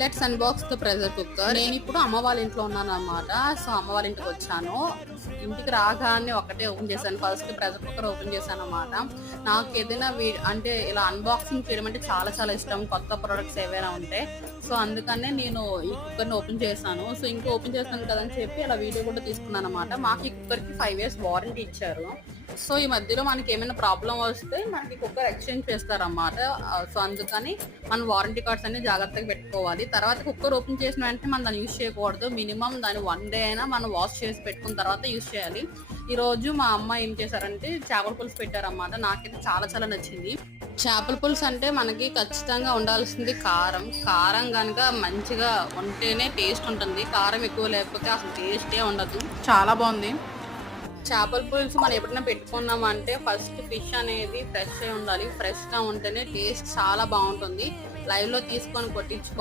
Let's unbox the pressure cooker. నేను ఇప్పుడు అమ్మ వాళ్ళ ఇంట్లో ఉన్నాను అనమాట. సో అమ్మ వాళ్ళ ఇంటికి వచ్చాను. ఇంటికి రాగానే ఒకటే ఓపెన్ చేశాను. ఫస్ట్ ప్రెషర్ కుక్కర్ ఓపెన్ చేశాను అనమాట. నాకు ఏదైనా అంటే ఇలా అన్బాక్సింగ్ చేయడం అంటే చాలా చాలా ఇష్టం, కొత్త ప్రొడక్ట్స్ ఏవైనా ఉంటే. సో అందుకనే నేను ఈ కుక్కర్ని ఓపెన్ చేశాను. సో ఇంకా ఓపెన్ చేస్తాను కదని చెప్పి ఇలా వీడియో కూడా తీసుకున్నాను అనమాట. మాకు ఈ కుక్కర్కి 5 years వారంటీ ఇచ్చారు. సో ఈ మధ్యలో మనకి ఏమైనా ప్రాబ్లం వస్తే మనకి కుక్కర్ ఎక్స్చేంజ్ చేస్తారన్నమాట. సో అందుకని మన వారంటీ కార్డ్స్ అన్ని జాగ్రత్తగా పెట్టుకోవాలి. తర్వాత కుక్కర్ ఓపెన్ చేసిన వెంటనే మనం దాన్ని యూజ్ చేయకూడదు. మినిమం దాన్ని 1 day అయినా మనం వాష్ చేసి పెట్టుకున్న తర్వాత యూజ్ చేయాలి. ఈ రోజు మా అమ్మ ఏం చేశారంటే చేపల పులుసు పెట్టారన్నమాట. నాకైతే చాలా చాలా నచ్చింది. చేపల పులుసు అంటే మనకి ఖచ్చితంగా ఉండాల్సింది కారం. కారం కనుక మంచిగా ఉంటేనే టేస్ట్ ఉంటుంది. కారం ఎక్కువ లేకపోతే అసలు టేస్టే ఉండదు. చాలా బాగుంది. చేపల పులుసు మనం ఎప్పుడైనా పెట్టుకున్నామంటే ఫస్ట్ ఫిష్ అనేది ఫ్రెష్ అయి ఉండాలి. ఫ్రెష్గా ఉంటేనే టేస్ట్ చాలా బాగుంటుంది. లైవ్లో తీసుకొని కొట్టించుకొని